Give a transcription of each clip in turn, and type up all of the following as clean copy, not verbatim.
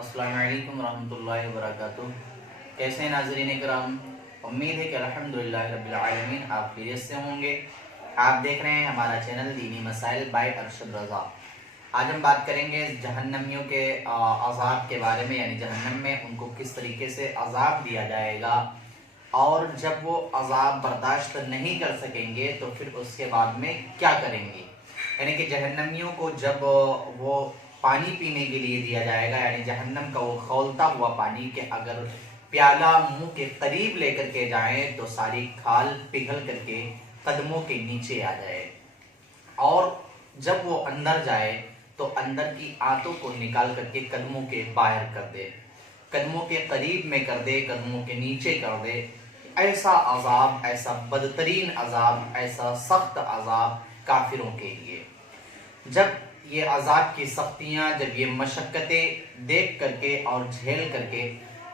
अस्सलाम वालेकुम रहमतुल्लाहि वबरकातुह। कैसे हैं नाज़रीन इकराम? उम्मीद है कि अल्हम्दुलिल्लाह रब्बिल आलमीन आप खैरियत से होंगे। आप देख रहे हैं हमारा चैनल दीनी मसाइल बाय अरशद रज़ा। आज हम बात करेंगे जहन्नमियों के अज़ाब के बारे में, यानी जहन्नम में उनको किस तरीके से अज़ाब दिया जाएगा और जब वो अज़ाब बर्दाश्त नहीं कर सकेंगे तो फिर उसके बाद में क्या करेंगे। यानी कि जहन्नमियों को जब वो पानी पीने के लिए दिया जाएगा, यानी जहन्नम का वो खौलता हुआ पानी के अगर प्याला मुंह के करीब लेकर के जाएं तो सारी खाल पिघल करके कदमों के नीचे आ जाए, और जब वो अंदर जाए तो अंदर की आंतों को निकाल करके कदमों के बाहर कर दे, कदमों के करीब में कर दे, कदमों के नीचे कर दे। ऐसा अजाब, ऐसा बदतरीन अजाब, ऐसा सख्त अजाब काफिरों के लिए। जब ये अजाब की सख्तियां, जब ये मशक्कतें देख करके और झेल करके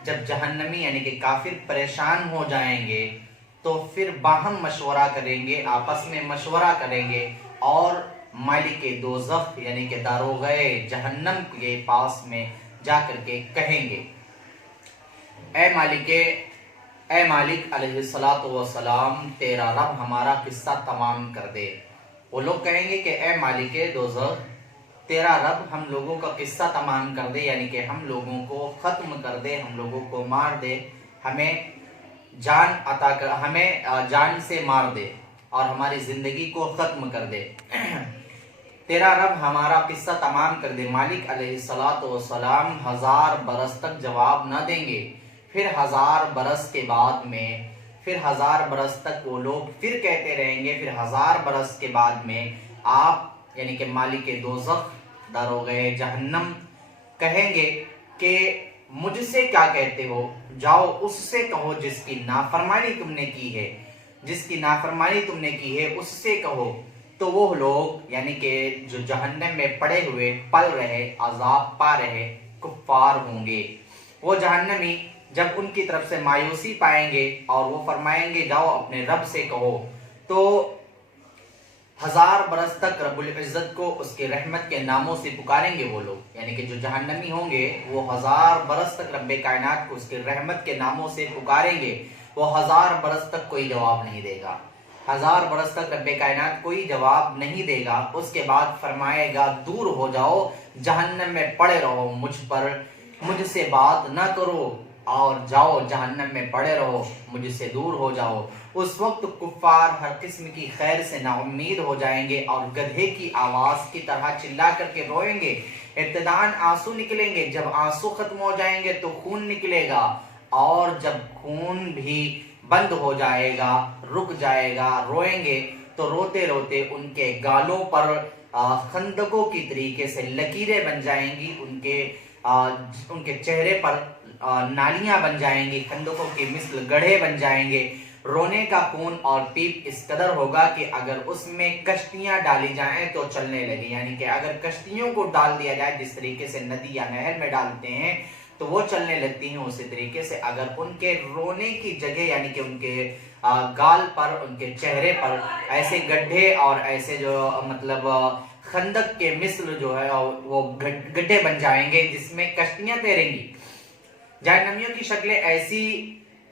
जब जहन्नमी यानी कि काफिर परेशान हो जाएंगे तो फिर बाहम मशवरा करेंगे, आपस में मशवरा करेंगे और मालिक दोज़ख यानी कि दारोग़े जहन्नम के पास में जा करके कहेंगे, ए मालिक अलैहिस्सलातु वस्सलाम, तेरा रब हमारा किस्सा तमाम कर दे। वो लोग कहेंगे कि ए मालिक दोज़ख, तेरा रब हम लोगों का किस्सा तमाम कर दे, यानी कि हम लोगों को ख़त्म कर दे, हम लोगों को मार दे, हमें जान अता कर, हमें जान से मार दे और हमारी ज़िंदगी को ख़त्म कर दे। तेरा रब हमारा किस्सा तमाम कर दे। मालिक अलैहिस्सलातु वस्सलाम 1000 बरस तक जवाब न देंगे। फिर 1000 बरस के बाद में, फिर 1000 बरस तक वो लोग फिर कहते रहेंगे। फिर 1000 बरस के बाद में आप यानी कि मालिक दोज़ख दारोग़े जहन्नम कहेंगे कि मुझसे क्या कहते हो, जाओ उससे कहो जिसकी नाफरमानी तुमने की है, जिसकी नाफरमानी तुमने की है उससे कहो। तो वो लोग यानी कि जो जहन्नम में पड़े हुए पल रहे, अजाब पा रहे कुफ्फार होंगे, वो जहन्नमी जब उनकी तरफ से मायूसी पाएंगे और वो फरमाएंगे जाओ अपने रब से कहो, तो 1000 बरस तक रब्बुल इज्जत को उसके रहमत के नामों से पुकारेंगे वो लोग। यानी कि जो जहन्नमी होंगे वो 1000 बरस तक रब्बे कायनात को उसके रहमत के नामों से पुकारेंगे। वो 1000 बरस तक कोई जवाब नहीं देगा, 1000 बरस तक रब्बे कायनात कोई जवाब नहीं देगा। उसके बाद फरमाएगा दूर हो जाओ, जहन्नम में पड़े रहो, मुझ पर मुझसे बात न करो और जाओ जहन्नम में पड़े रहो, मुझसे दूर हो जाओ। उस वक्त कुफ्फार हर किस्म की खैर से नाउम्मीद हो जाएंगे और गधे की आवाज की तरह चिल्ला करके रोएंगे। इब्तिदान आंसू निकलेंगे, जब आंसू खत्म हो जाएंगे तो खून निकलेगा, और जब खून भी बंद हो जाएगा, रुक जाएगा, रोएंगे तो रोते रोते उनके गालों पर खंदकों की तरीके से लकीरें बन जाएंगी, उनके चेहरे पर नालियां बन जाएंगी, खंदकों के मिसल गड्ढे बन जाएंगे। रोने का खून और पीप इस कदर होगा कि अगर उसमें कश्तियां डाली जाएं तो चलने लगे, यानी कि अगर कश्तियों को डाल दिया जाए जिस तरीके से नदी या नहर में डालते हैं तो वो चलने लगती हैं, उसी तरीके से अगर उनके रोने की जगह यानी कि उनके गाल पर, उनके चेहरे पर ऐसे गड्ढे और ऐसे जो मतलब खंदक के मिसल जो है वो गड्ढे बन जाएंगे जिसमें कश्तियां तैरेंगी। जहन्नमियों की शक्लें ऐसी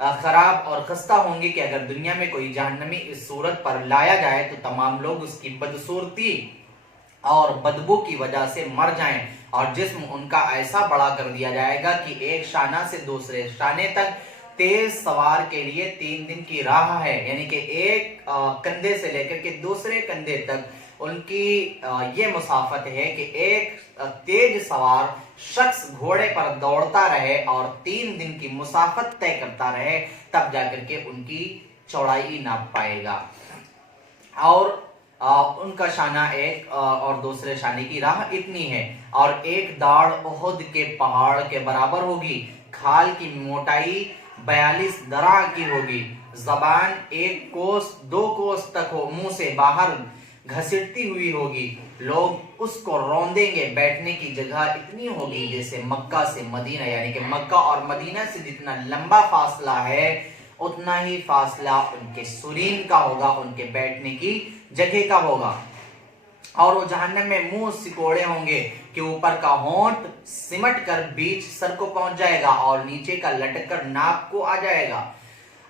खराब और खस्ता होंगी कि अगर दुनिया में कोई जहन्नमी इस सूरत पर लाया जाए तो तमाम लोग उसकी बदसूरती और बदबू की वजह से मर जाएं, और जिस्म उनका ऐसा बड़ा कर दिया जाएगा कि एक शाना से दूसरे शाने तक तेज सवार के लिए 3 दिन की राह है। यानी कि एक कंधे से लेकर के दूसरे कंधे तक उनकी ये मुसाफत है कि एक तेज सवार शख्स घोड़े पर दौड़ता रहे और 3 दिन की मुसाफत तय करता रहे, तब जाकर के उनकी चौड़ाई नाप पाएगा। और उनका शाना एक और दूसरे शाने की राह इतनी है, और एक दाढ़ उहुद के पहाड़ के बराबर होगी। खाल की मोटाई 42 दरा की होगी। जबान 1 कोस 2 कोस तक हो मुंह से बाहर घसीटती हुई होगी। लोग उसको रौंदेंगे। बैठने की जगह इतनी होगी जैसे मक्का से मदीना, यानी कि मक्का और मदीना से जितना लंबा फासला है उतना ही फासला उनके सुरीन का होगा, उनके बैठने की जगह का होगा। اور وہ جہنم میں منہ سکوڑے ہوں گے کہ اوپر کا ہونٹ سمٹ کر بیچ سر کو پہنچ جائے گا اور نیچے کا لٹک کر ناک کو آ جائے گا.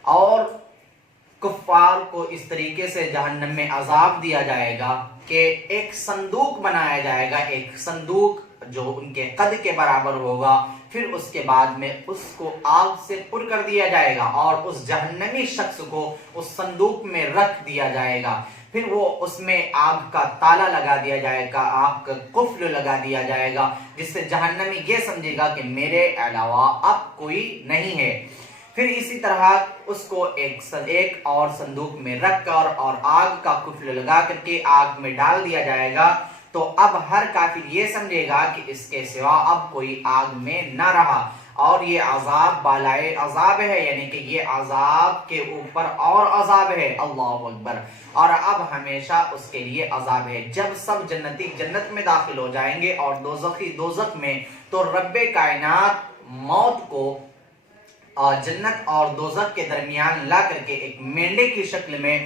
اور کفار کو اس طریقے سے جہنم میں عذاب دیا جائے گا کہ ایک صندوق بنایا جائے گا، ایک صندوق جو ان کے قد کے برابر ہوگا. پھر اس کے بعد میں اس کو آگ سے پر کر دیا جائے گا اور اس جہنمی شخص کو اس صندوق میں رکھ دیا جائے گا. پھر وہ اس میں آگ کا تالا لگا دیا جائے گا، آگ کا قفل لگا دیا جائے گا، جس سے جہنمی یہ سمجھے گا کہ میرے علاوہ اب کوئی نہیں ہے. پھر اسی طرح اس کو ایک اور صندوق میں رکھ کر اور آگ کا قفل لگا کر کے آگ میں ڈال دیا جائے گا. تو اب ہر کافر یہ سمجھے گا کہ اس کے سوا اب کوئی آگ میں نہ رہا، اور یہ عذاب بالائے عذاب ہے، یعنی کہ یہ عذاب کے اوپر اور عذاب ہے. اللہ اکبر. اور اب ہمیشہ اس کے لیے عذاب ہے. جب سب جنتی جنت میں داخل ہو جائیں گے اور دوزخی دوزخ میں، تو رب کائنات موت کو جنت اور دوزخ کے درمیان لا کر کے ایک مینڈے کی شکل میں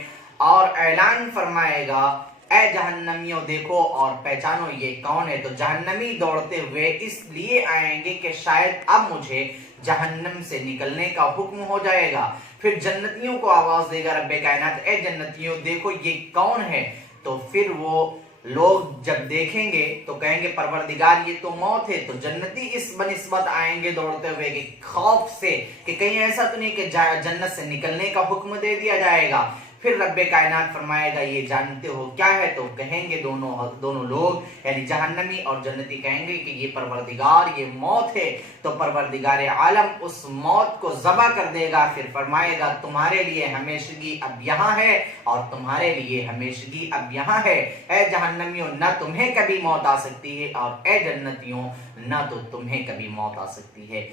اور اعلان فرمائے گا، اے جہنمیوں دیکھو اور پہچانو یہ کون ہے. تو جہنمی دوڑتے ہوئے اس لیے آئیں گے کہ شاید اب مجھے جہنم سے نکلنے کا حکم ہو جائے گا. پھر جنتیوں کو آواز دے گا رب کائنات، اے جنتیوں دیکھو یہ کون ہے. تو پھر وہ لوگ جب دیکھیں گے تو کہیں گے پروردگار یہ تو موت ہے. تو جنتی اس بنسبت آئیں گے دوڑتے ہوئے کہ خوف سے کہ کہیں ایسا تو نہیں کہ جنت سے نکلنے کا حکم دے دیا جائے گا. پھر رب کائنات فرمائے گا یہ جانتے ہو کیا ہے؟ تو کہیں گے دونوں لوگ یعنی جہنمی اور جنتی کہیں گے کہ یہ پروردگار یہ موت ہے. تو پروردگار عالم اس موت کو ذبح کر دے گا. پھر فرمائے گا تمہارے لیے ہمیشگی اب یہاں ہے اور تمہارے لیے ہمیشگی اب یہاں ہے. اے جہنمیوں نہ تمہیں کبھی موت آ سکتی ہے اور اے جنتیوں نہ تو تمہیں کبھی موت آ سکتی ہے.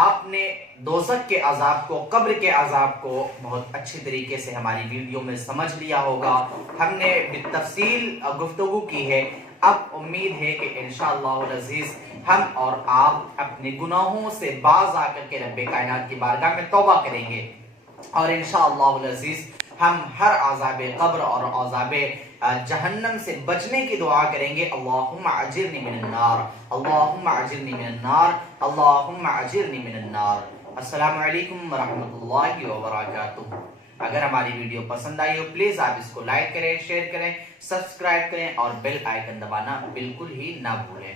آپ نے دوزخ کے عذاب کو، قبر کے عذاب کو بہت اچھی طریقے سے ہماری ویڈیو میں سمجھ لیا ہوگا. ہم نے بالتفصیل گفتگو کی ہے. اب امید ہے کہ انشاءاللہ العزیز ہم اور آپ اپنے گناہوں سے باز آ کر کے رب کائنات کی بارگاہ میں توبہ کریں گے، اور انشاءاللہ العزیز ہم ہر عذاب قبر اور عذاب جہنم سے بچنے کی دعا کریں گے. اللہم اجرنی من النار، اللہم اجرنی من النار، اللہم اجرنی من النار. السلام علیکم ورحمۃ اللہ وبرکاتہ. اگر ہماری ویڈیو پسند آئی ہو پلیز آپ اس کو لائک کریں، شیئر کریں، سبسکرائب کریں اور بیل آئیکن دبانا بالکل ہی نہ بھولیں.